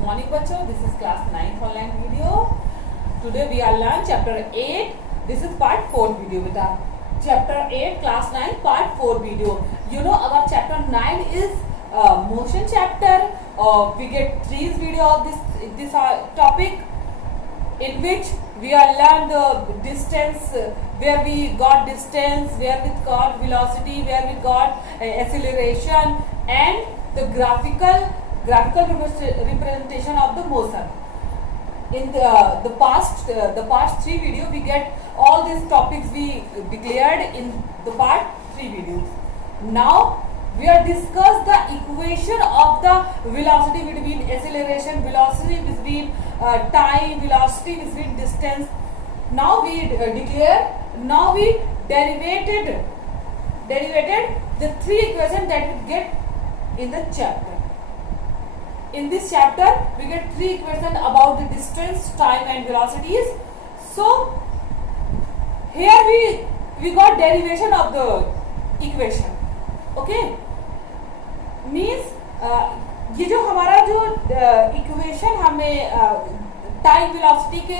morning बच्चों, this is class 9th online video. Today we are learn chapter 8. This is part 4 video बेटा. Chapter 8 class 9 part 4 video. You know our chapter 9 is motion chapter. We get 3 video of this topic in which we are learn the distance, where we got distance, where we got velocity, where we got acceleration, and the graphical representation of the motion. In the past 3 video, we get all these topics we declared in the part 3 videos. Now we are discuss the equation of the velocity between acceleration, velocity between time, velocity between distance. Now we now we derivated the 3 equations that we get in the chapter. In this chapter, we get 3 equations about the distance, time, and velocities. So here we got derivation of the equation. Okay, means ये जो हमारा जो equation हमें time velocity के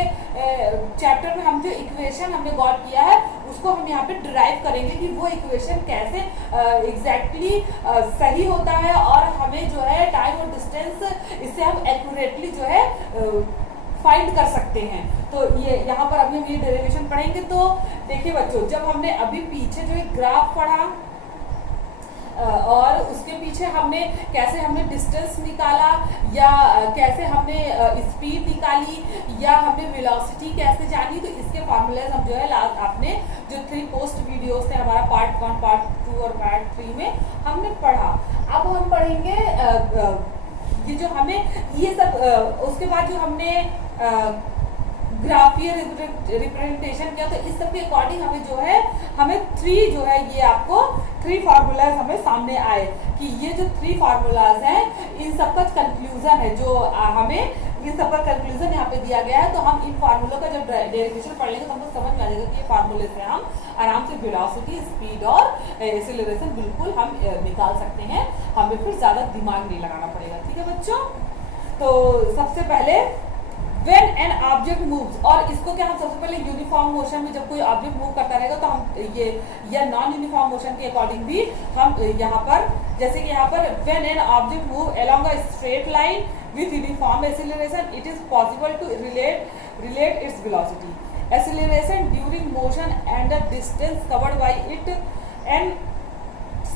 chapter में हम जो equation हमने गॉट किया है उसको हम यहाँ पे डिराइव करेंगे कि वो इक्वेशन कैसे एग्जैक्टली सही होता है और हमें जो है टाइम और डिस्टेंस इससे हम एक्यूरेटली जो है फाइंड कर सकते हैं. तो ये यहाँ पर अभी हम ये डेरिवेशन पढ़ेंगे. तो देखिए बच्चों, जब हमने अभी पीछे जो एक ग्राफ पढ़ा और उसके पीछे हमने कैसे हमने डिस्टेंस निकाला या कैसे हमने स्पीड निकाली या हमने वेलोसिटी कैसे जानी, तो इसके फार्मूलाज हम जो है आपने जो 3 पोस्ट वीडियोस थे हमारा पार्ट 1, पार्ट 2 और पार्ट 3 में हमने पढ़ा. अब हम पढ़ेंगे ये जो हमें ये सब उसके बाद जो हमने ग्राफियर रिप्रेजेंटेशन किया, तो इस सब के अकॉर्डिंग हमें जो है हमें 3 जो है ये आपको 3 फार्मूलाज हमें सामने आए कि ये जो 3 फार्मूलाज हैं इन सब का कंक्लूजन है जो हमें इन सब का कंक्लूजन यहाँ पे दिया गया है. तो हम इन फार्मूलों का जब डेरिवेशन पढ़ लेंगे तो हमको समझ में आ जाएगा कि ये फार्मूले से हम आराम से वेलोसिटी, स्पीड और एक्सेलरेशन बिल्कुल हम निकाल सकते हैं. हमें फिर ज्यादा दिमाग नहीं लगाना पड़ेगा. ठीक है बच्चों, तो सबसे पहले When an object moves, और इसको क्या हम सबसे पहले यूनिफॉर्म मोशन में जब कोई ऑब्जेक्ट मूव करता रहेगा तो हम ये या नॉन यूनिफॉर्म मोशन के अकॉर्डिंग भी हम यहाँ पर जैसे कि यहाँ पर when an object move along a straight line with uniform acceleration, it is possible to relate its velocity, acceleration during motion and the distance covered by it and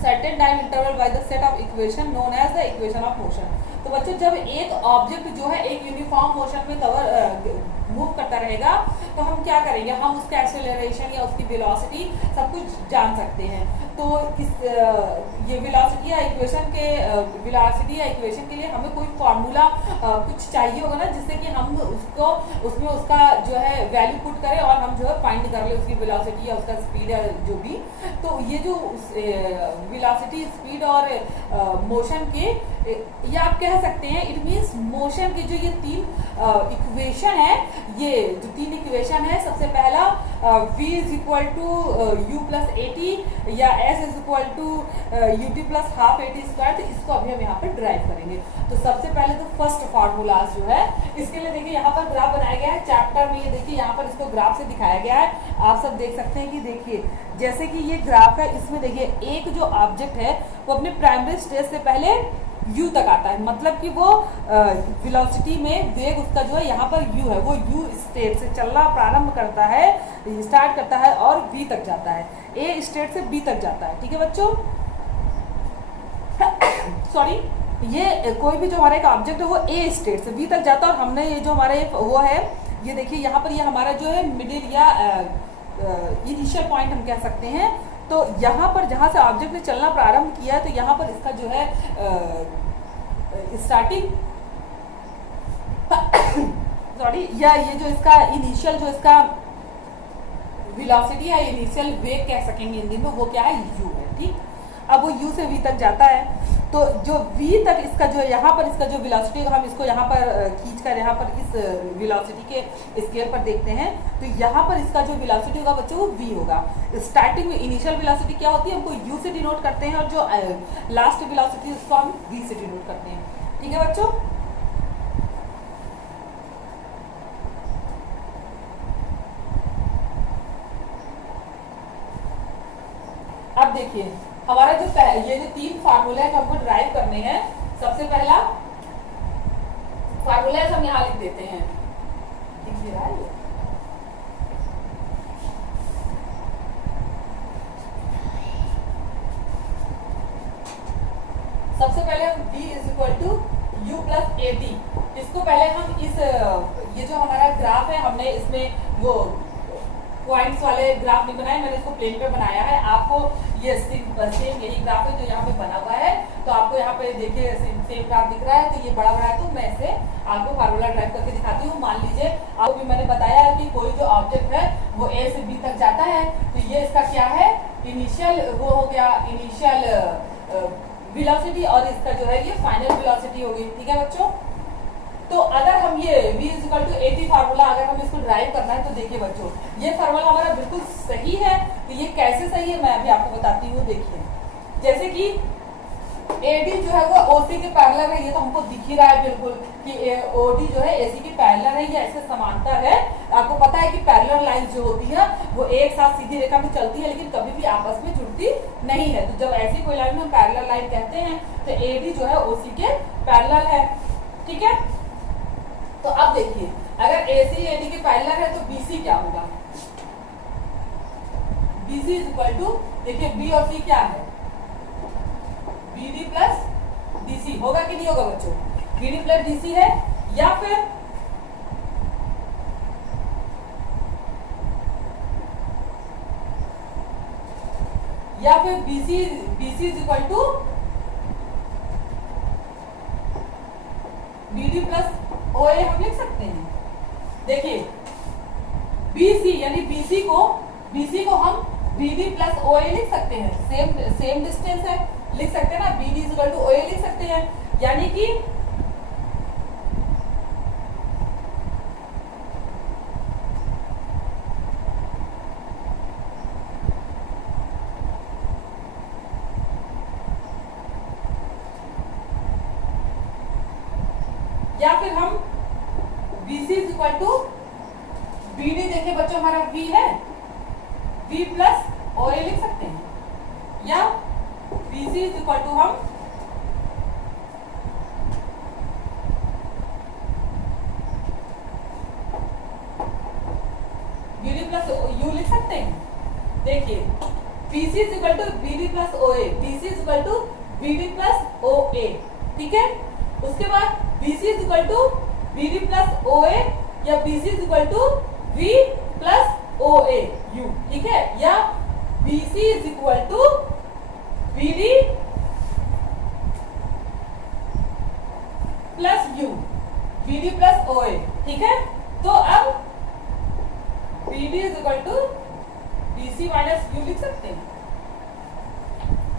certain time interval by the set of equation known as the equation of motion. तो बच्चों, जब एक object जो है एक uniform motion में move करता रहेगा तो हम क्या करेंगे, हम उसका एक्सेलरेशन या उसकी वेलोसिटी सब कुछ जान सकते हैं. तो इस ये वेलोसिटी या इक्वेशन के लिए हमें कोई फॉर्मूला कुछ चाहिए होगा ना, जिससे कि हम उसको उसमें उसका जो है वैल्यू पुट करें और हम जो है फाइंड कर ले उसकी वेलोसिटी या उसका स्पीड या जो भी. तो ये जो वेलोसिटी, स्पीड और मोशन के या आप कह सकते हैं इट मीन्स मोशन की जो ये 3 इक्वेशन है, ये जो 3 इक्वेशन है, सबसे पहला v is equal to u plus at या s is equal to ut plus half at square. तो इसको अभी हम यहाँ पर ड्राइव करेंगे. तो सबसे पहले तो फर्स्ट फार्मूलाज जो है इसके लिए देखिए यहाँ पर ग्राफ बनाया गया है चैप्टर में. ये देखिए यहाँ पर इसको ग्राफ से दिखाया गया है. आप सब देख सकते हैं कि देखिए जैसे कि ये ग्राफ है, इसमें देखिए एक जो ऑब्जेक्ट है वो अपने प्राइमरी स्टेज से पहले u तक आता है, मतलब कि वो वेलोसिटी में वेग उसका जो है यहाँ पर u है, वो u स्टेट से चलना प्रारंभ करता है, स्टार्ट करता है और v तक जाता है, a स्टेट से b तक जाता है. ठीक है बच्चों, सॉरी, ये कोई भी जो हमारा एक ऑब्जेक्ट है वो a स्टेट से b तक जाता है और हमने ये जो हमारा वो है ये देखिए यहाँ पर ये हमारा जो है मिडिल या इनिशियल पॉइंट हम कह सकते हैं. तो यहाँ पर जहाँ से ऑब्जेक्ट ने चलना प्रारंभ किया तो यहाँ पर इसका जो है स्टार्टिंग सॉरी या ये जो इसका इनिशियल जो इसका वेलोसिटी है, इनिशियल वेग कह सकेंगे हिंदी में, वो क्या है, u है. ठीक, अब वो u से v तक जाता है. तो जो v तक इसका जो है यहाँ पर इसका जो वेलोसिटी हम इसको यहाँ पर खींचकर यहाँ पर इस वेलोसिटी के स्केल पर देखते हैं तो यहाँ पर इसका जो वेलोसिटी होगा बच्चों वो v होगा. स्टार्टिंग में इनिशियल वेलोसिटी क्या होती है, हमको u से डिनोट करते हैं और जो लास्ट वेलोसिटी उसको हम v से डिनोट करते हैं. ठीक है बच्चों, देखिए हमारा ये जो 3 फार्मूला है जो हमको ड्राइव करने हैं, सबसे पहला फार्मूला हम यहाँ लिख देते हैं, दिख भी रहा है ये? सबसे पहले हम v is equal to u plus a t, इसको पहले हम ये जो हमारा ग्राफ है हमने इसमें वो पॉइंट्स वाले ग्राफ नहीं बनाए, मैंने इसको प्लेन पे बनाया है। आपको ये सेम यही ग्राफ है जो यहाँ पे बना हुआ है, तो आपको यहाँ पे देखिए सेम ग्राफ दिख रहा है, तो ये बड़ा बड़ा है, तो मैं इसे आपको फार्मूला ड्राइव करके दिखाती हूँ। मान लीजिए आपको भी मैंने बताया है कि कोई जो ऑब्जेक्ट है वो ए से बी तक जाता है, तो ये इसका क्या है, इनिशियल वो हो गया, इनिशियल वेलोसिटी, और इसका जो है ये फाइनल वेलोसिटी होगी। ठीक है बच्चों, तो अगर हम ये v is equal to a t formula अगर हम इसको ड्राइव करना है, तो देखिए बच्चों ये फार्मूला हमारा बिल्कुल सही है। तो ये कैसे सही है मैं अभी आपको बताती हूँ। देखिए जैसे कि AD जो है वो OC के पैरेलल है, ये तो हमको दिख ही रहा है बिल्कुल कि OD जो है AC के पैरेलल है, ये ऐसे समांतर है। आपको पता है कि पैरेलल लाइन जो होती है वो एक साथ सीधी रेखा में चलती है, लेकिन कभी भी आपस में जुड़ती नहीं है। तो जब ऐसी कोई लाइन हम पैरेलल लाइन कहते हैं, तो AD जो है OC के पैरेलल है। ठीक है, तो अब देखिए अगर AC AD के पैरेलल है तो BC क्या होगा, BC इज इक्वल टू, देखिए B और C क्या है, BD प्लस DC होगा कि नहीं होगा बच्चों, BD प्लस DC है, या फिर BC is equal to BD plus OA हम लिख सकते हैं। देखिए BC यानी BC को हम BD प्लस OA लिख सकते हैं, सेम डिस्टेंस है, लिख सकते हैं ना, BD is equal to OA लिख सकते हैं, यानी कि या फिर हम BC is equal to BD, देखिए बच्चों हमारा V है, V प्लस OA लिख सकते हैं, या BC इज इक्वल टू हम BD प्लस U लिख सकते हैं। देखिए BC is equal to BD plus OA, BC is equal to BD plus OA। ठीक है, उसके बाद BC is equal to BD plus OA, या BC is equal to V plus OA U। ठीक है, या BC is equal to BD plus U, BD plus OA। ठीक है, तो अब BD is equal to BC minus U लिख सकते हैं,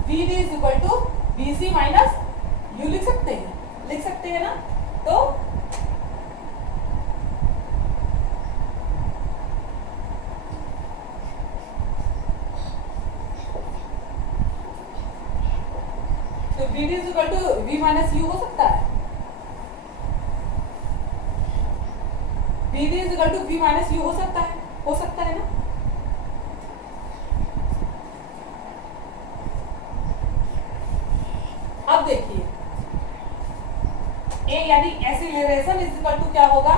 BD is equal to BC minus U लिख सकते हैं ना। तो BD is equal to V minus U हो सकता है, BD is equal to V minus U हो सकता है ना। अब देखिए A यानी एक्सीलरेशन इज इक्वल टू क्या होगा,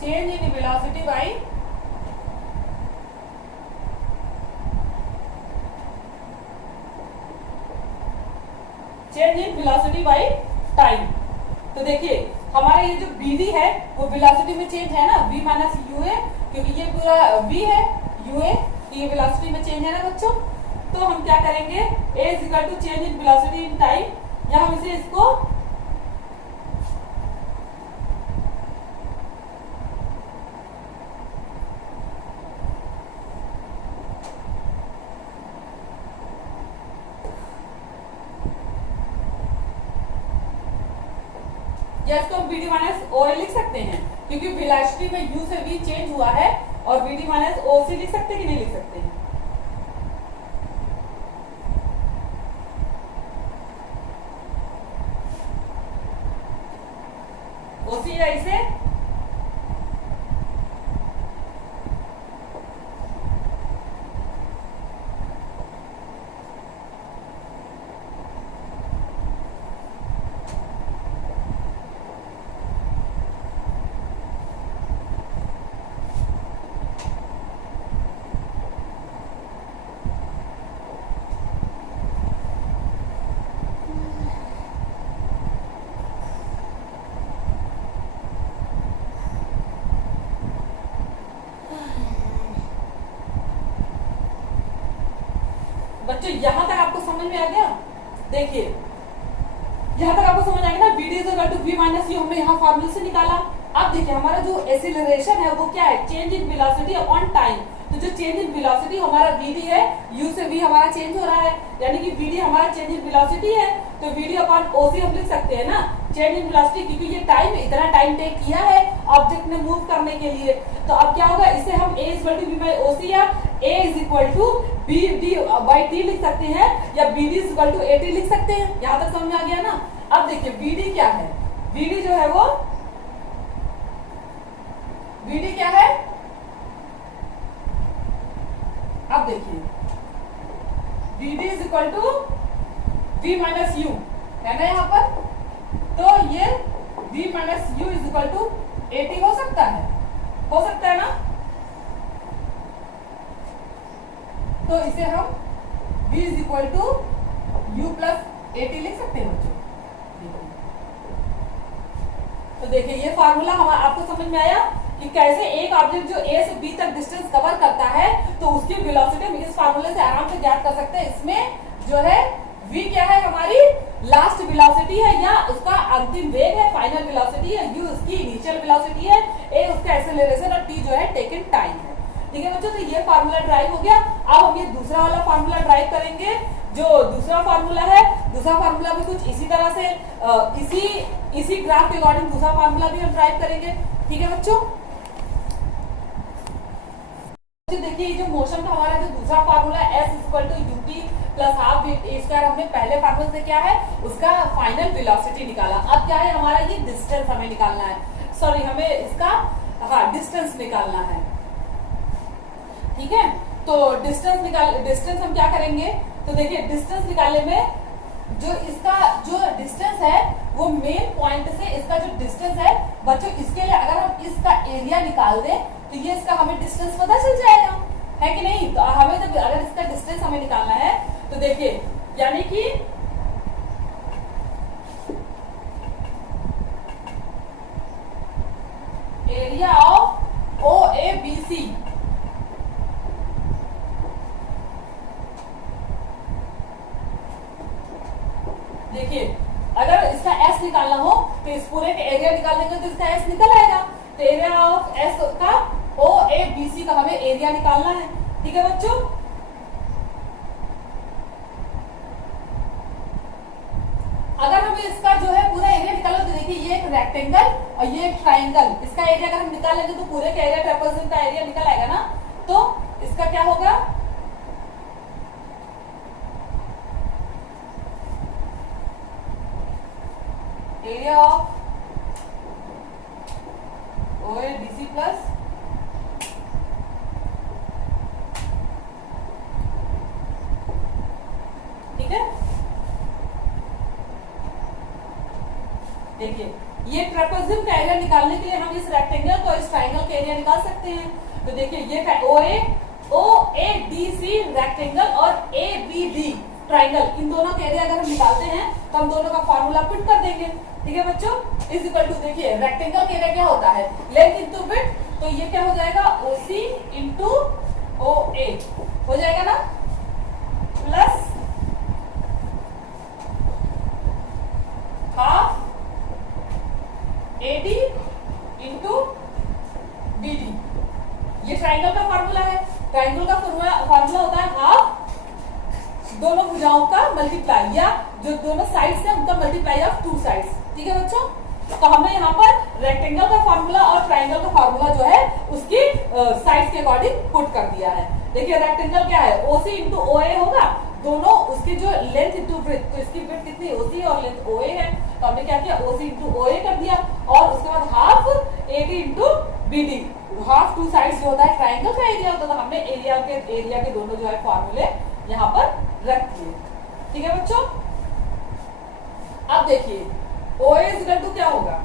change in velocity by time. तो देखिए हमारा ये जो BD है वो वेलोसिटी में चेंज है ना, V माइनस U है, क्योंकि ये पूरा V है, U है, तो ये वेलोसिटी में चेंज है ना बच्चों। तो हम क्या करेंगे, A is equal to change in velocity in time, या हम इसे इसको या इसको हम BD माइनस OA लिख सकते हैं, क्योंकि वेलोसिटी में U से V चेंज हुआ है, और BD माइनस OC लिख सकते हैं कि नहीं लिख सकते हैं। लिखिएगा इसे। बच्चों यहां तक आपको समझ में आ गया? देखिए यहां तक आपको समझ आ गया ना, v d is equal to v minus u हमने यहाँ फार्मूले से निकाला। अब देखिए हमारा जो एक्सीलरेशन है वो क्या है, change in velocity on time. तो जो चेंज इन वेलोसिटी हमारा वी डी है, यू से वी हमारा चेंज हो रहा है, यानी कि वी डी हमारा चेंज इन वेलोसिटी है, तो वी डी अपॉन ओ सी हम लिख सकते हैं ना, चेंज इन वेलोसिटी, क्योंकि ये टाइम इतना टाइम टेक किया है ऑब्जेक्ट ने मूव करने के लिए। तो अब क्या होगा, इसे हम A equal to V by O C या A is equal to B D by T लिख सकते हैं, या B D is equal to A T लिख सकते हैं। यहां तक समझ में आ गया ना? अब देखिए वी डी क्या है, वी डी जो है वो वी डी क्या है, अब देखिए v d is equal to v minus u है ना यहाँ पर, तो ये v minus u is equal to A t हो सकता है ना? तो इसे हम v is equal to u plus a T लिख सकते हैं बच्चों। तो देखिए ये फार्मूला हमारा आपको समझ में आया कि कैसे एक ऑब्जेक्ट जो a से b तक डिस्टेंस कवर करता है तो उसकी वेलोसिटी हम इस फार्मूले से आराम से ज्ञात कर सकते हैं। इसमें जो है v क्या है, हमारी लास्ट वेलोसिटी है या उसका अंतिम वेग है, फाइनल वेलोसिटी है, u उसकी इनिशियल वेलोसिटी है, a उसका एक्सेलरेशन और t जो है टेकन टाइम है। ठीक है बच्चों, तो ये फार्मूला ड्राइव हो गया। अब हम ये दूसरा वाला फार्मूला ड्राइव करेंगे। जो दूसरा फार्मूला है, दूसरा फार्मूला भी कुछ इसी तरह से इसी ग्राफ के अकॉर्डिंग दूसरा फार्मूला भी हम ड्राइव करेंगे। ठीक है बच्चों, देखिए जो मोशन का हमारा जो दूसरा formula s equal to u t plus half a square, हमने पहले फार्मूले से क्या है उसका फाइनल वेलोसिटी निकाला। अब क्या है हमारा ये डिस्टेंस हमें निकालना है, सॉरी हमें इसका डिस्टेंस निकालना है। ठीक है, तो डिस्टेंस हम क्या करेंगे, तो देखिए डिस्टेंस निकालने में जो इसका जो डिस्टेंस है वो मेन पॉइंट से इसका जो डिस्टेंस है बच्चों, इसके लिए अगर हम इसका एरिया निकाल दें तो ये इसका हमें डिस्टेंस पता चल जाएगा, है कि नहीं? तो हमें जब अगर इसका डिस्टेंस हमें निकालना है तो देखिए यानी कि area of O A B C, देखिए अगर इसका एस निकालना हो तो इस पूरे के एरिया निकाल देंगे तो इसका एस निकल आएगा। तो एरिया ऑफ एस का ओ ए बी सी का हमें एरिया निकालना है। ठीक है बच्चों, अगर हमें इसका जो है पूरा एरिया निकालो तो देखिए ये एक रेक्टेंगल और ये एक ट्राइंगल, इसका एरिया अगर हम निकाल लेंगे तो पूरे के एरिया ट्रापेजोइड का एरिया निकल आएगा ना। तो इसका क्या होगा, area of O A B C plus ठीक है। देखिए ये ट्रापेजोइड का एरिया निकालने के लिए हम इस रेक्टेंगल को इस ट्राइंगल का एरिया निकाल सकते हैं। तो देखिए ये ओ ए डी सी रेक्टेंगल और ए बी डी ट्राइंगल, इन दोनों के एरिया अगर हम निकालते हैं तो हम दोनों का फॉर्मूला पुट कर देंगे। ठीक है बच्चों, इज इक्वल टू देखिए रेक्टेंगल का एरिया क्या होता है, लेंथ इंटू विड्थ, तो ये क्या हो जाएगा ओ सी इंटू ओ ए हो जाएगा ना, plus half a d into b d, ये ट्राइंगल का फॉर्मूला है। ट्राइंगल का फॉर्मूला होता है हाफ दोनों भुजाओं का मल्टीप्लाई या जो दोनों साइड्स है उनका मल्टीप्लाई ऑफ टू साइड्स। ठीक है बच्चों, तो हमने यहाँ पर रेक्टेंगल का फॉर्मूला और ट्राइंगल का फॉर्मूला जो है उसकी साइड्स के अकॉर्डिंग पुट कर दिया है। देखिए रेक्टेंगल क्या है, ओ सी इंटू ओ ए होगा, दोनों उसकी जो लेंथ इंटू ब्रेथ, तो इसकी ब्रेथ कितनी ओसी है और लेंथ ओए है, तो हमने क्या किया ओसी इंटू ओए कर दिया, और उसके बाद half a d into b d, half two sides जो होता है ट्राइंगल का एरिया होता है, तो हमने एरिया के दोनों जो है फॉर्मूले यहाँ पर रख दिए। ठीक है बच्चों, अब देखिए ओए इज इक्वल टू क्या होगा,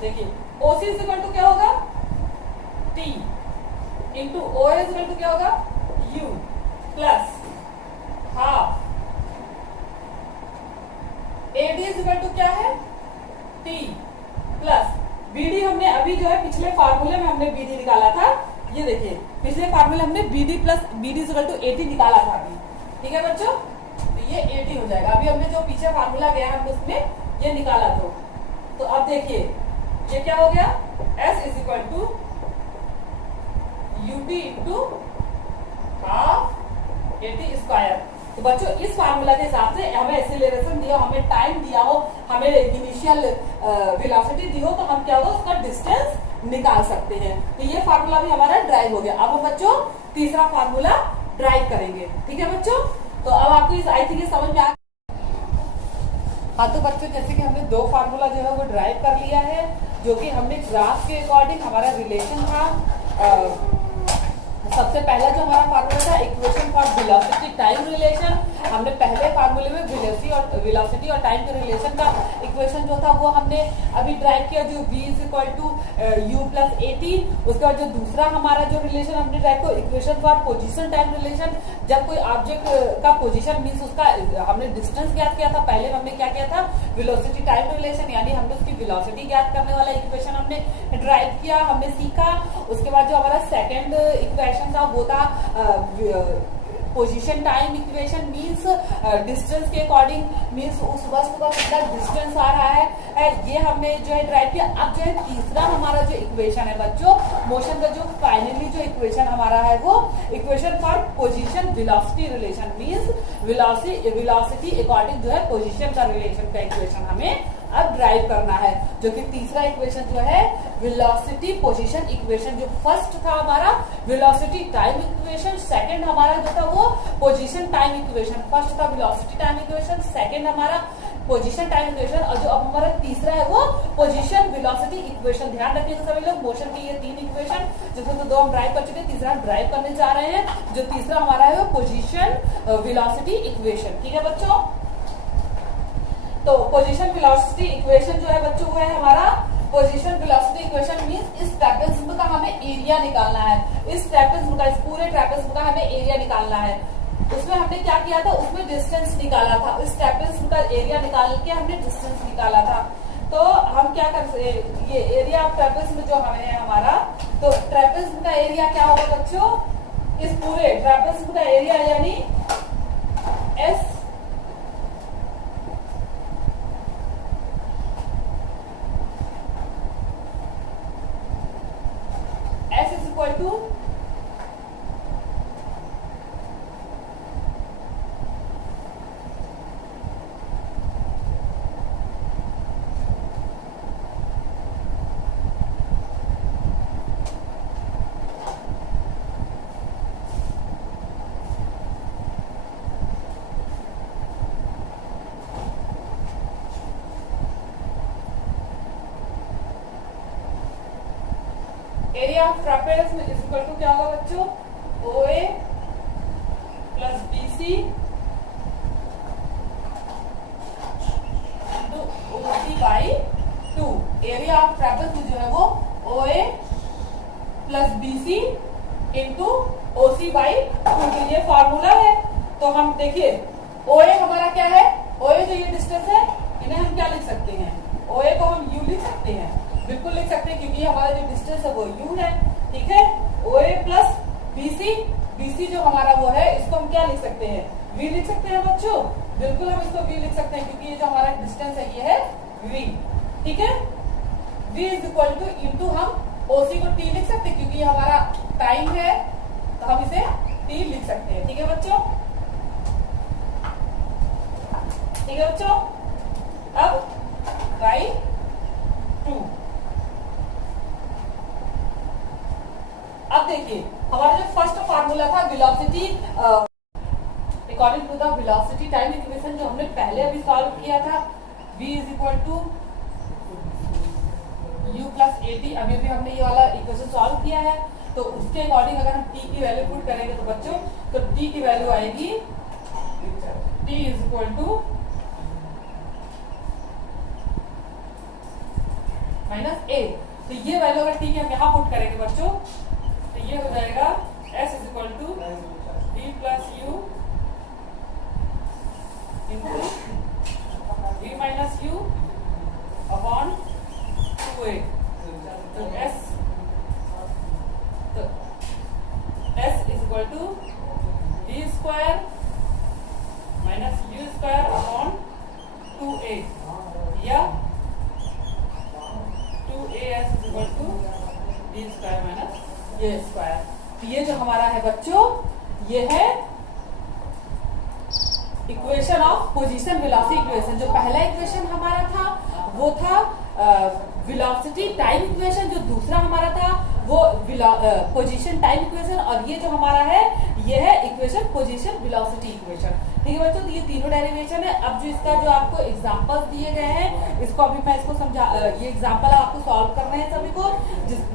देखिए ओसी इज इक्वल टू क्या होगा t into o is equal to क्या होगा u plus half a d is equal to क्या है टी प्लस बीडी, हमने अभी जो है पिछले फार्मूले में हमने बीडी निकाला था, ये देखिए पिछले फार्मूले हमने b d plus b d is equal to a t निकाला था अभी। ठीक है बच्चों, तो ये एटी हो जाएगा, अभी हमने जो पीछे फार्मूला गया हमने उसमें ये निकाला तो अब देखिए ये क्या हो गया S is equal to u t into half a t square. तो बच्चों इस फार्मूला के हिसाब से हमें एक्सीलरेशन दिया, हमें टाइम दिया हो, हमें इनिशियल वेलोसिटी दी हो, तो हम क्या होगा उसका डिस्टेंस निकाल सकते हैं। तो ये फार्मूला भी हमारा ड्राइव हो गया। अब हम बच्चों तीसरा फार्मूला ड्राइव करेंगे। ठीक है बच्चों, तो अब आपको इस आई थिंक ये समझ में आ। हाँ तो बच्चों जैसे कि हमने दो फार्मूला जो है वो ड्राइव कर लिया है, जो कि हमने ग्राफ के अकॉर्डिंग हमारा रिलेशन था। सबसे पहला जो हमारा फार्मूला था equation for velocity time relation, हमने पहले फार्मूले में वेलोसिटी और टाइम के रिलेशन का इक्वेशन जो था वो हमने अभी ड्राइव किया, जो v is equal to u plus a t. उसके बाद जो दूसरा हमारा जो रिलेशन हमने ड्राइव किया equation for position time relation, जब कोई ऑब्जेक्ट का पोजीशन मीन्स उसका हमने डिस्टेंस ज्ञात किया था, पहले हमने क्या किया था वेलोसिटी टाइम रिलेशन, यानी हमने उसकी वेलोसिटी ज्ञात करने वाला इक्वेशन हमने ड्राइव किया, हमने सीखा। उसके बाद जो हमारा सेकेंड इक्वेशन था वो था position time equation, means distance के अकॉर्डिंग, मींस उस वस्तु का कितना डिस्टेंस आ रहा है, ये हमने जो है ड्राइव किया। अब जो है तीसरा हमारा जो इक्वेशन है बच्चों मोशन का, जो फाइनली जो इक्वेशन हमारा है वो equation for position velocity relation, means velocity according जो है पोजीशन का रिलेशन का इक्वेशन हमें अब ड्राइव करना है, जो कि तीसरा इक्वेशन जो है वेलोसिटी पोजीशन इक्वेशन। जो फर्स्ट था हमारा वेलोसिटी टाइम इक्वेशन, सेकंड हमारा जो था वो पोजीशन टाइम इक्वेशन। फर्स्ट था वेलोसिटी टाइम इक्वेशन, सेकंड हमारा पोजीशन टाइम इक्वेशन, और जो अब हमारा तीसरा है वो पोजीशन वेलोसिटी इक्वेशन। ध्यान रखिएगा सभी लोग, मोशन की ये तीन इक्वेशन जिसमें तो दो हम ड्राइव कर चुके हैं, तीसरा ड्राइव करने जा रहे हैं। जो तीसरा हमारा है वो पोजीशन वेलोसिटी इक्वेशन। ठीक है बच्चों, तो पोजीशन वेलोसिटी इक्वेशन जो है बच्चों वो है हमारा पोजीशन वेलोसिटी इक्वेशन मींस इस ट्रेपेजिज्म का हमें एरिया निकालना है, इस ट्रेपेजिज्म का, इस पूरे ट्रेपेजिज्म का हमें एरिया निकालना है। उसमें हमने क्या किया था, उसमें डिस्टेंस निकाला था, इस ट्रेपेजिज्म का एरिया निकाल के हमने डिस्टेंस निकाला था। तो हम क्या कर सकते, ये एरिया ऑफ ट्रेपेजिज्म जो हमें है हमारा, तो ट्रेपेजिज्म का एरिया क्या होगा बच्चों, इस पूरे ट्रेपेजिज्म का एरिया यानी S is equal to area of trapezium is equal to क्या होगा बच्चों, OA plus BC into OC by 2। Area of trapezium जो है वो OA plus BC into OC by 2, ये फॉर्मूला है। तो हम देखिए OA हमारा क्या है, OA जो ये डिस्टेंस है इन्हें हम क्या लिख सकते हैं, OA को हम U लिख सकते हैं, बिल्कुल लिख सकते हैं, क्योंकि हमारा जो डिस्टेंस है वो u है। ठीक है, OA प्लस BC जो हमारा वो है इसको हम क्या लिख सकते हैं, v लिख सकते हैं बच्चों, बिल्कुल हम इसको v लिख सकते हैं, क्योंकि ये जो हमारा डिस्टेंस है ये है v। ठीक है, v is equal two into हम OC को t लिख सकते हैं, क्योंकि ये हमारा टाइम है तो हम इसे t लिख सकते हैं। ठीक है बच्चों, ठीक है बच्चों, अब बाई 2। अब देखिए हमारा जो फर्स्ट फार्मूला था velocity according to the velocity time equation जो हमने पहले अभी सॉल्व किया था, v is equal to u plus at, अभी भी हमने ये वाला इक्वेशन सॉल्व किया है। तो उसके अकॉर्डिंग अगर हम t की वैल्यू पुट करेंगे तो बच्चों, तो t की वैल्यू आएगी t is equal to minus a। तो ये वैल्यू अगर t की हम यहाँ पुट करेंगे बच्चों, तो ये हो जाएगा s is equal to v plus u into v minus u upon 2a। तो s is equal to v square minus u square upon 2a या 2as is equal to v square minus a square. तो ये जो हमारा है बच्चों, ये है equation of position velocity equation. जो पहला इक्वेशन हमारा था वो था वेलोसिटी टाइम इक्वेशन, जो दूसरा हमारा था वो पोजीशन टाइम इक्वेशन, और ये जो हमारा है ये है इक्वेशन पोजीशन वेलोसिटी इक्वेशन। ठीक है बच्चों, तो ये तीनों डेरिवेशन है। अब जो इसका जो आपको एग्जांपल्स दिए गए हैं, इसको अभी मैं इसको समझा, ये एग्जांपल आपको सॉल्व करने हैं सभी को,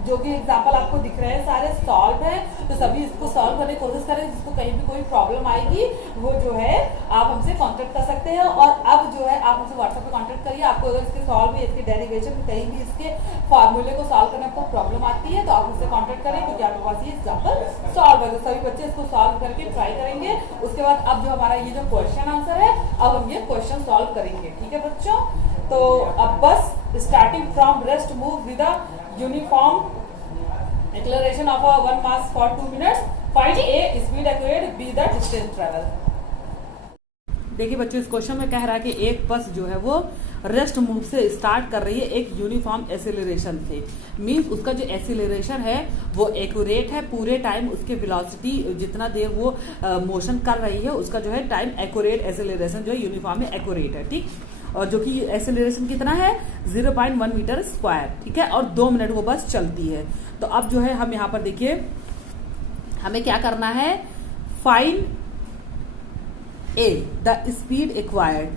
जो कि एग्जांपल आपको दिख रहे हैं सारे सॉल्व है, तो सभी इसको सॉल्व करने की कोशिश करें। जिसको कहीं भी कोई प्रॉब्लम आएगी वो जो है आप हमसे कॉन्टेक्ट कर सकते हैं। और अब जो है आप हमसे व्हाट्सएप पे कॉन्टेक्ट करिए। आपको अगर इसके सॉल्व भी, इसके डेरिवेशन कहीं भी इसके फॉर्मूले को सॉल्व करने में प्रॉब्लम आती है तो आप मुझसे कॉन्टेक्ट करें, क्योंकि आपके पास ये एग्जाम्पल सॉल्व है। तो सभी बच्चे इसको सॉल्व करके ट्राई करेंगे। उसके बाद अब जो हमारा ये जो क्वेश्चन आंसर है, अब हम ये क्वेश्चन सॉल्व करेंगे। ठीक है बच्चों, तो अब बस starting from rest move with uniform acceleration of one mass for 2 minutes, find A speed accurate, be the distance travel. देखिए बच्चों, इस क्वेश्चन में कह रहा है कि एक बस जो है वो रेस्ट मूव से स्टार्ट कर रही है एक यूनिफॉर्म एसिलेरेशन से। मींस उसका जो एसिलेरेशन है वो एक्यूरेट है, पूरे टाइम उसके वेलोसिटी जितना देर वो मोशन कर रही है उसका जो है टाइम एक्यूरेट एसिलेरेशन जो है यूनिफॉर्म में एक्यूरेट है। ठीक, और जो कि एसिलेरेशन कितना है 0.1 मीटर स्क्वायर। ठीक है, और 2 मिनट वो बस चलती है। तो अब जो है हम यहाँ पर देखिए हमें क्या करना है, find a the speed acquired.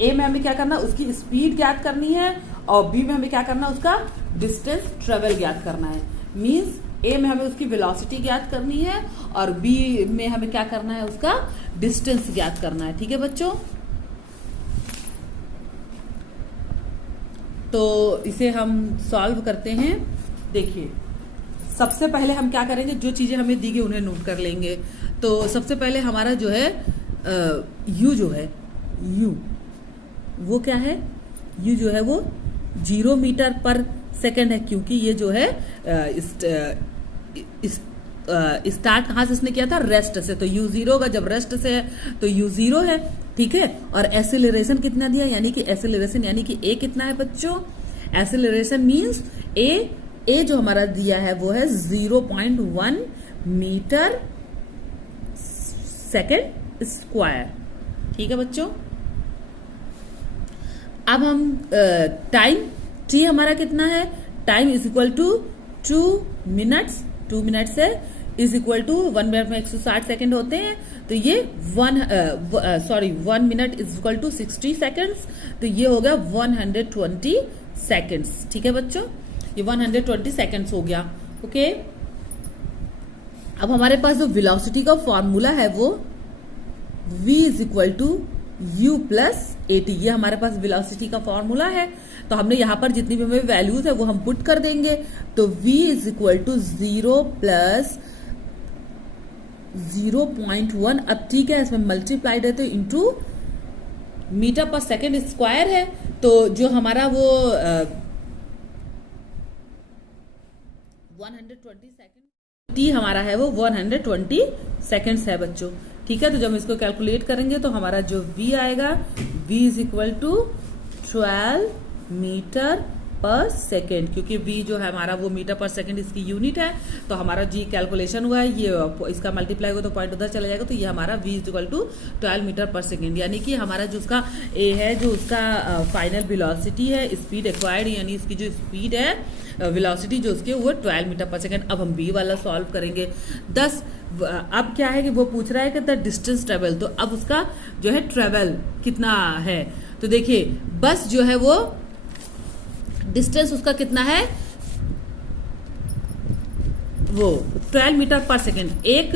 A में हमें क्या करना है, उसकी स्पीड ज्ञात करनी है, और बी में हमें क्या करना है, उसका डिस्टेंस ट्रेवल ज्ञात करना है। मींस ए में हमें उसकी वेलोसिटी ज्ञात करनी है और बी में हमें क्या करना है, उसका डिस्टेंस ज्ञात करना है। ठीक है बच्चों, तो इसे हम सॉल्व करते हैं। देखिए सबसे पहले हम क्या करेंगे, जो चीजें हमें दी गई उन्हें नोट कर लेंगे। तो सबसे पहले हमारा जो है यू जो है, यू वो क्या है, यू जो है वो 0 मीटर पर सेकेंड है, क्योंकि ये जो है स्टार्ट कहाँ से इसने किया था, रेस्ट से। तो यू 0 होगा, जब रेस्ट से है तो यू 0 है। ठीक है, और एसिलेरेशन कितना दिया, यानी कि एसिलेरेशन यानी कि ए कितना है बच्चों, एसिलेरेशन मींस ए जो हमारा दिया है वो है 0.1 मीटर सेकेंड स्क्वायर। ठीक है बच्चों, अब हम टाइम टी हमारा कितना है, time is equal to 2 minutes, 2 minutes है इज इक्वल टू 1 मिनट में 160 सेकंड होते हैं। तो ये 1 minute is equal to 60 seconds, तो ये हो गया 120 सेकंड्स। ठीक है बच्चों, ये 120 सेकंड्स हो गया। ओके, अब हमारे पास जो वेलोसिटी का फॉर्मूला है वो v is equal to u plus at, ये हमारे पास वेलोसिटी का फॉर्मूला है। तो हमने यहाँ पर जितनी भी हमें वैल्यूज है वो हम पुट कर देंगे। तो v is equal to 0 plus 0.1, अब ठीक है इसमें मल्टीप्लाइड है तो into meter per second square है। तो जो हमारा वो 120 सेकेंड टी हमारा है वो 120 सेकेंड्स है बच्चों। ठीक है, तो जब हम इसको कैलकुलेट करेंगे तो हमारा जो v आएगा, v is equal to 12 meter per second, क्योंकि v जो है हमारा वो मीटर पर सेकेंड इसकी यूनिट है। तो हमारा जी कैलकुलेशन हुआ है, ये इसका मल्टीप्लाई होगा तो पॉइंट उधर चला जाएगा, तो ये हमारा v is equal to 12 meter per second, यानी कि हमारा जो उसका a है, जो उसका फाइनल वेलोसिटी है, स्पीड एक्वायर्ड यानी इसकी जो स्पीड है वेलोसिटी जो उसकी वो 12 मीटर पर सेकेंड। अब हम बी वाला सॉल्व करेंगे। 10 अब क्या है कि वो पूछ रहा है कि द डिस्टेंस ट्रेवल, तो अब उसका जो है ट्रेवल कितना है। तो देखिए बस जो है वो डिस्टेंस उसका कितना है, वो 12 मीटर पर सेकेंड। एक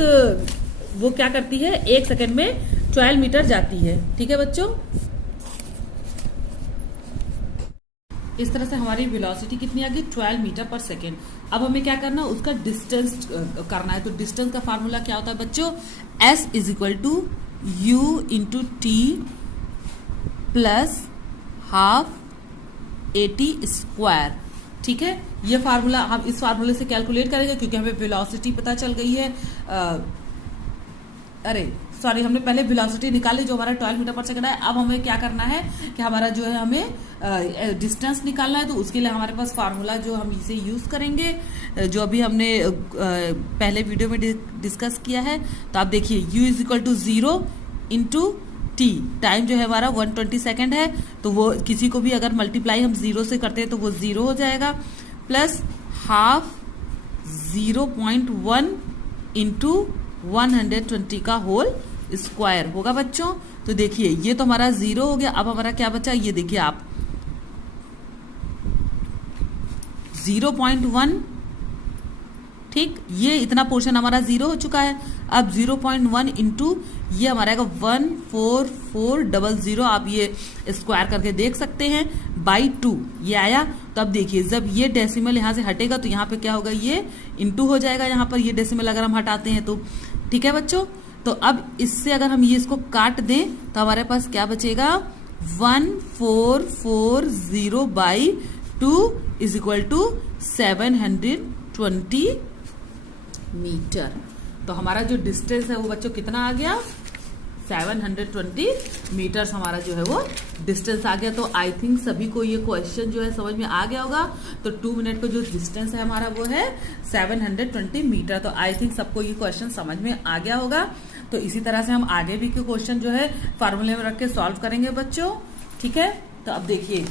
वो क्या करती है, 1 सेकेंड में 12 मीटर जाती है। ठीक है बच्चों, इस तरह से हमारी वेलोसिटी कितनी आ गई, 12 मीटर पर सेकेंड। अब हमें क्या करना, उसका डिस्टेंस करना है। तो डिस्टेंस का फार्मूला क्या होता है बच्चों, s is equal to u into t plus half AT square. ठीक है, ये फार्मूला हम इस फार्मूले से कैलकुलेट करेंगे क्योंकि हमें वेलोसिटी पता चल गई है। हमने पहले वेलोसिटी निकाली जो हमारा 12 मीटर पर सेकंड है। अब हमें क्या करना है कि हमारा जो है हमें डिस्टेंस निकालना है। तो उसके लिए हमारे पास फार्मूला जो हम इसे यूज करेंगे, जो अभी हमने पहले वीडियो में डिस्कस किया है। तो आप देखिए u is equal to 0 into t, time जो है हमारा 120 सेकेंड है। तो वो किसी को भी अगर मल्टीप्लाई हम 0 से करते हैं तो वो 0 हो जाएगा, प्लस हाफ 0.1 इंटू 120 का होल स्क्वायर होगा बच्चों। तो देखिए ये तो हमारा 0 हो गया। अब हमारा क्या बचा, ये देखिए आप 0.1, ठीक, ये इतना पोर्शन हमारा 0 हो चुका है। अब 0.1 इंटू ये हमारा 14400, आप ये स्क्वायर करके देख सकते हैं, बाई 2 ये आया। तो अब देखिए जब ये डेसिमल यहाँ से हटेगा तो यहाँ पे क्या होगा, ये इंटू हो जाएगा। यहाँ पर ये डेसिमल अगर हम हटाते हैं तो ठीक है बच्चों। तो अब इससे अगर हम ये इसको काट दें तो हमारे पास क्या बचेगा, 1440 by 2 is equal to 720 meter. तो हमारा जो डिस्टेंस है वो बच्चों कितना आ गया, 720 मीटर्स हमारा जो है वो डिस्टेंस आ गया। तो आई थिंक सभी को ये क्वेश्चन जो है समझ में आ गया होगा। तो 2 मिनट का जो डिस्टेंस है हमारा वो है 720 मीटर। तो आई थिंक सबको ये क्वेश्चन समझ में आ गया होगा। तो इसी तरह से हम आगे भी के क्वेश्चन जो है फार्मूले में रख के सॉल्व करेंगे बच्चों। ठीक है, तो अब देखिए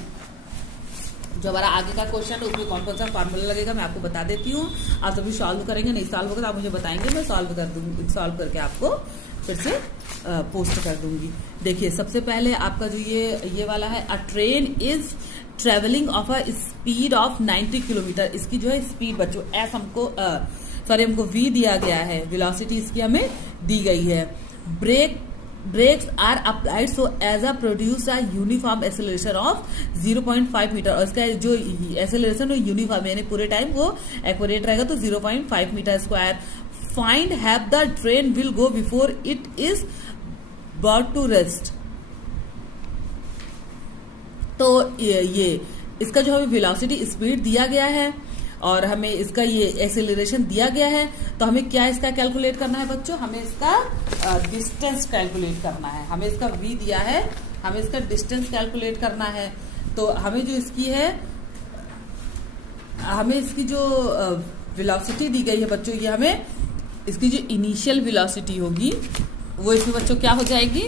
जो हमारा आगे का क्वेश्चन है उसमें कौन कौन सा फार्मूला लगेगा मैं आपको बता देती हूँ। आप सभी सॉल्व करेंगे, नहीं सॉल्व होगा तो आप मुझे बताएंगे, मैं सॉल्व कर दूंगी, सॉल्व करके आपको फिर से पोस्ट कर दूंगी। देखिए सबसे पहले आपका जो ये वाला है, अ train is travelling of a speed of 90 kilometre. इसकी जो है स्पीड बच्चों एस हमको हमको v दिया गया है, वेलोसिटी इसकी हमें दी गई है। Brakes are applied so as a produce a uniform acceleration of 0.5 meter. और इसका जो एक्सेलरेशन यूनिफॉर्म यानी पूरे टाइम वो एक्यूरेट रहेगा, तो 0.5 meter square. Find have the train will go before it is brought to rest. तो ये इसका जो हमें वेलोसिटी स्पीड दिया गया है और हमें इसका ये एक्सेलरेशन दिया गया है। तो हमें क्या इसका कैलकुलेट करना है बच्चों, हमें इसका डिस्टेंस कैलकुलेट करना है। हमें इसका v दिया है, हमें इसका डिस्टेंस कैलकुलेट करना है। तो हमें जो इसकी है, हमें इसकी जो वेलोसिटी दी गई है बच्चों, ये हमें इसकी जो इनिशियल वेलोसिटी होगी वो इसमें बच्चों क्या हो जाएगी,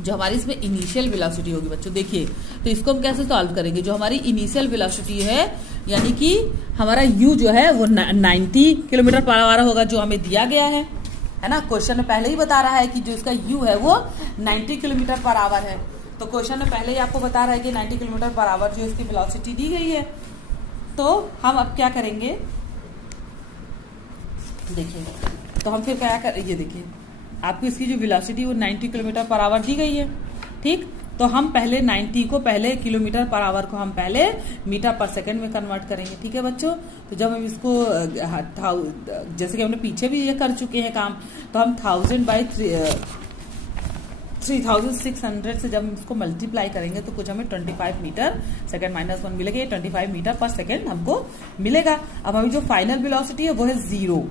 जो हमारी इसमें इनिशियल वेलोसिटी होगी बच्चों। देखिए तो इसको हम कैसे सॉल्व करेंगे, जो हमारी इनिशियल वेलोसिटी है यानी कि हमारा u जो है वो 90 किलोमीटर पर आवर होगा, जो हमें दिया गया है ना। क्वेश्चन में पहले ही बता रहा है कि जो इसका u है वो 90 किलोमीटर पर आवर है। तो क्वेश्चन में पहले ही आपको बता रहा है कि 90 किलोमीटर पर आवर जो इसकी वेलोसिटी दी गई है। तो हम अब क्या करेंगे, देखिए तो हम फिर क्या करें, ये देखिए आपको इसकी जो वेलोसिटी वो 90 किलोमीटर पर आवर दी गई है, ठीक। तो हम पहले 90 को पहले किलोमीटर पर आवर को हम पहले मीटर पर सेकंड में कन्वर्ट करेंगे, ठीक है बच्चों। तो जब हम इसको जैसे कि हमने पीछे भी ये कर चुके हैं काम, तो हम 1000 बाई 3600 से जब हम इसको मल्टीप्लाई करेंगे तो कुछ हमें 25 मीटर सेकंड -1 मिलेगा। ये 25 मीटर पर सेकंड हमको मिलेगा। अब हमें जो फाइनल वेलोसिटी है वो है 0,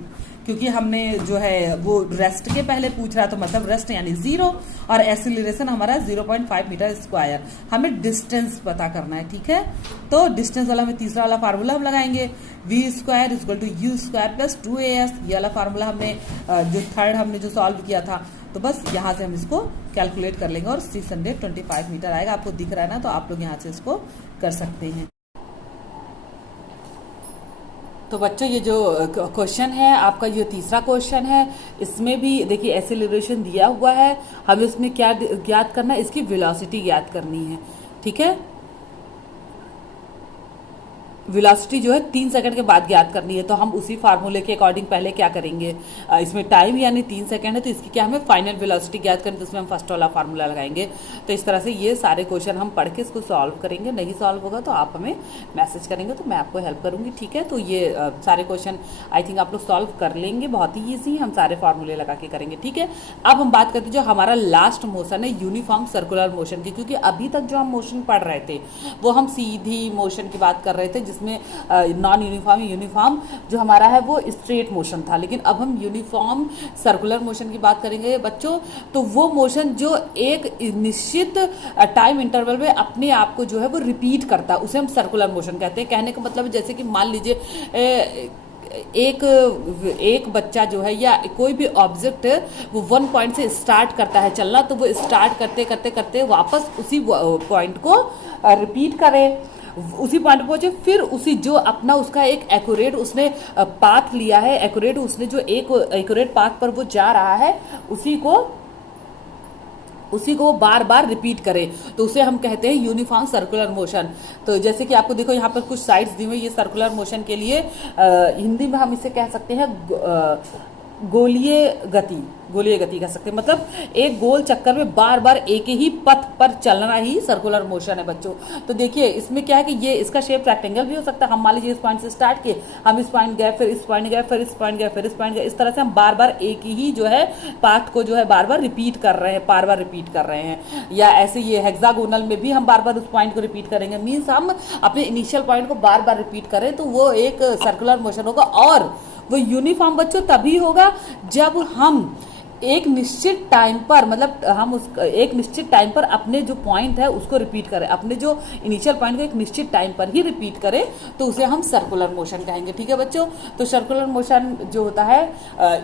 क्योंकि हमने जो है वो रेस्ट के पहले पूछ रहा, तो मतलब रेस्ट यानी 0 और एक्सीलरेशन हमारा 0.5 मीटर स्क्वायर। हमें डिस्टेंस पता करना है, ठीक है। तो डिस्टेंस वाला में तीसरा वाला फार्मूला हम लगाएंगे, v square equal to u square plus 2as। ये वाला फार्मूला हमने जो थर्ड हमने जो सॉल्व किया था, तो बस यहाँ से हम इसको कैलकुलेट कर लेंगे और 625 मीटर आएगा। आपको दिख रहा है ना, तो आप लोग यहाँ से इसको कर सकते हैं। तो बच्चों ये जो क्वेश्चन है आपका, ये तीसरा क्वेश्चन है, इसमें भी देखिए एक्सेलरेशन दिया हुआ है, हमें उसमें क्या ज्ञात करना है, इसकी वेलोसिटी ज्ञात करनी है। ठीक है, वेलोसिटी जो है 3 सेकंड के बाद ज्ञात करनी है। तो हम उसी फार्मूले के अकॉर्डिंग पहले क्या करेंगे, इसमें टाइम यानी 3 सेकंड है, तो इसकी क्या हमें फाइनल वेलोसिटी ज्ञात करनी, तो उसमें हम फर्स्ट वाला फार्मूला लगाएंगे। तो इस तरह से ये सारे क्वेश्चन हम पढ़ के इसको सॉल्व करेंगे। नहीं सॉल्व होगा तो आप हमें मैसेज करेंगे तो मैं आपको हेल्प करूंगी। ठीक है, तो ये सारे क्वेश्चन आई थिंक आप लोग सॉल्व कर लेंगे, बहुत ही ईजी, हम सारे फार्मूले लगा के करेंगे। ठीक है, अब हम बात करते हैं जो हमारा लास्ट मोशन है यूनिफॉर्म सर्कुलर मोशन की, क्योंकि अभी तक जो हम मोशन पढ़ रहे थे वो हम सीधी मोशन की बात कर रहे थे, जिसमें नॉन यूनिफॉर्म, यूनिफॉर्म जो हमारा है वो स्ट्रेट मोशन था। लेकिन अब हम यूनिफॉर्म सर्कुलर मोशन की बात करेंगे बच्चों। तो वो मोशन जो एक निश्चित टाइम इंटरवल में अपने आप को जो है वो रिपीट करता है, उसे हम सर्कुलर मोशन कहते हैं। कहने का मतलब जैसे कि मान लीजिए एक बच्चा जो है या कोई भी ऑब्जेक्ट वो 1 पॉइंट से स्टार्ट करता है चलना, तो वो स्टार्ट करते करते करते वापस उसी पॉइंट को रिपीट करे, उसी पॉइंट पहुंचे, फिर उसी जो अपना उसका एक एक्यूरेट उसने पाथ लिया है, एक्यूरेट उसने जो एक एक्यूरेट पाथ पर वो जा रहा है उसी को बार बार रिपीट करे, तो उसे हम कहते हैं यूनिफॉर्म सर्कुलर मोशन। तो जैसे कि आपको देखो यहाँ पर कुछ साइड्स दी हुई, ये सर्कुलर मोशन के लिए हिंदी में हम इसे कह सकते हैं गोलीय गति कह सकते हैं। मतलब एक गोल चक्कर में बार बार एक ही पथ पर चलना ही सर्कुलर मोशन है बच्चों। तो देखिए इसमें क्या है कि ये इसका शेप रेक्टेंगल भी हो सकता है। हम मान लीजिए इस पॉइंट से स्टार्ट किए, हम इस पॉइंट गए, फिर इस पॉइंट गए, फिर इस पॉइंट गए, फिर इस पॉइंट गए, इस तरह से हम बार बार एक ही जो है पाथ को जो है बार बार रिपीट कर रहे हैं। या ऐसे ये हेक्सागोनल में भी हम बार बार उस पॉइंट को रिपीट करेंगे, मीन्स हम अपने इनिशियल पॉइंट को बार बार रिपीट करें, तो वो एक सर्कुलर मोशन होगा। और वो यूनिफॉर्म बच्चों तभी होगा जब हम एक निश्चित टाइम पर, मतलब हम उस एक निश्चित टाइम पर अपने जो पॉइंट है उसको रिपीट करें, अपने जो इनिशियल पॉइंट को एक निश्चित टाइम पर ही रिपीट करें, तो उसे हम सर्कुलर मोशन कहेंगे। ठीक है बच्चों, तो सर्कुलर मोशन जो होता है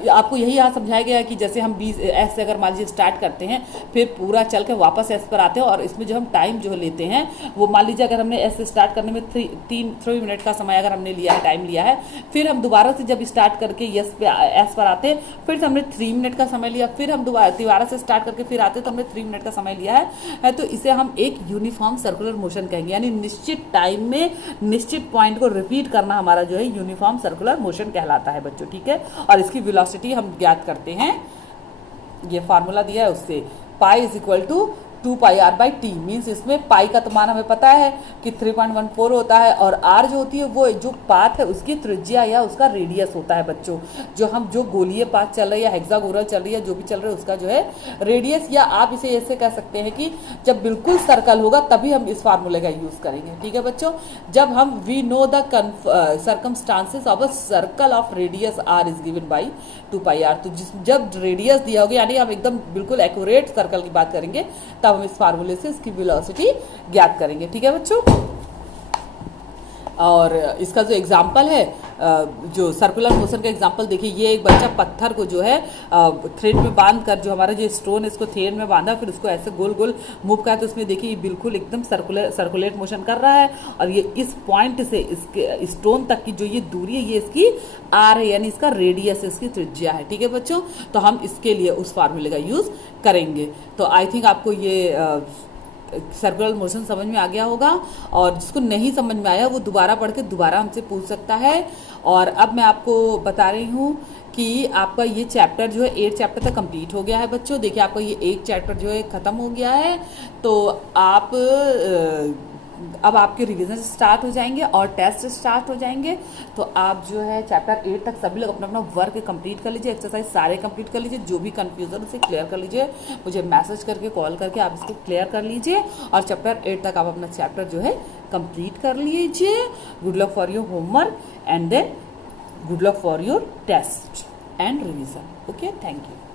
आपको यही यहाँ समझाया गया है कि जैसे हम 20 एस से अगर मान लीजिए स्टार्ट करते हैं, फिर पूरा चल के वापस एस पर आते हैं, और इसमें जो हम टाइम जो लेते हैं वो मान लीजिए अगर हमने एस से स्टार्ट करने में 3 मिनट का समय अगर हमने लिया है, टाइम लिया है, फिर हम दोबारा से जब स्टार्ट करके एस पर आते हैं, फिर हमने 3 मिनट का समय लिया, फिर हम दोबारा से स्टार्ट करके फिर आते तो हमने 3 मिनट का समय लिया है, तो इसे हम एक यूनिफॉर्म सर्कुलर मोशन कहेंगे। यानी निश्चित टाइम में निश्चित पॉइंट को रिपीट करना हमारा जो है यूनिफॉर्म सर्कुलर मोशन कहलाता है बच्चों। ठीक है, और इसकी वेलोसिटी हम ज्ञात करते हैं, ये फार्मूला दिया है उससे, pi is equal to 2πr/t, means इसमें पाई का तो मान हमें पता है कि 3.14 होता है, और आर जो होती है वो जो पाथ है उसकी त्रिज्या या उसका रेडियस होता है बच्चों। जो गोलीय पाथ चल रही है या हेक्सागोनल चल रही है, जो भी चल रहा है उसका जो है रेडियस, या आप इसे ऐसे कह सकते हैं कि जब बिल्कुल सर्कल होगा तभी हम इस फार्मूले का यूज करेंगे। ठीक है बच्चों, जब हम we know the circumstances of a circle of radius r is given by 2πr, तो जब रेडियस दिया होगा यानी हम एकदम बिल्कुल एक्यूरेट सर्कल की बात करेंगे, तब हम इस फार्मूले से इसकी वेलोसिटी ज्ञात करेंगे। ठीक है बच्चों, और इसका जो एग्जाम्पल है, जो सर्कुलर मोशन का एग्जाम्पल देखिए, ये एक बच्चा पत्थर को जो है थ्रेड में बांध कर, जो हमारा जो स्टोन है इसको थ्रेड में बांधा, फिर उसको ऐसे गोल गोल मूव करा, तो उसमें देखिए ये बिल्कुल एकदम सर्कुलेट मोशन कर रहा है, और ये इस पॉइंट से इसके स्टोन तक की जो ये दूरी है ये इसकी आर है, यानी इसका रेडियस है, इसकी त्रिज्या है। ठीक है बच्चों, तो हम इसके लिए उस फार्मूले का यूज करेंगे। तो आई थिंक आपको ये सर्कुलर मोशन समझ में आ गया होगा, और जिसको नहीं समझ में आया वो दोबारा पढ़ के दोबारा हमसे पूछ सकता है। और अब मैं आपको बता रही हूँ कि आपका ये चैप्टर जो है 8 चैप्टर तक कंप्लीट हो गया है बच्चों। देखिए आपका ये 1 चैप्टर जो है ख़त्म हो गया है, तो आप अब आपके रिवीजन स्टार्ट हो जाएंगे और टेस्ट स्टार्ट हो जाएंगे। तो आप जो है चैप्टर 8 तक सभी लोग अपना अपना वर्क कंप्लीट कर लीजिए, एक्सरसाइज सारे कंप्लीट कर लीजिए, जो भी कंफ्यूजन उसे क्लियर कर लीजिए, मुझे मैसेज करके कॉल करके आप इसको क्लियर कर लीजिए, और चैप्टर 8 तक आप अपना चैप्टर जो है कंप्लीट कर लीजिए। Good luck for your homework and then good luck for your test and revision. Okay, thank you.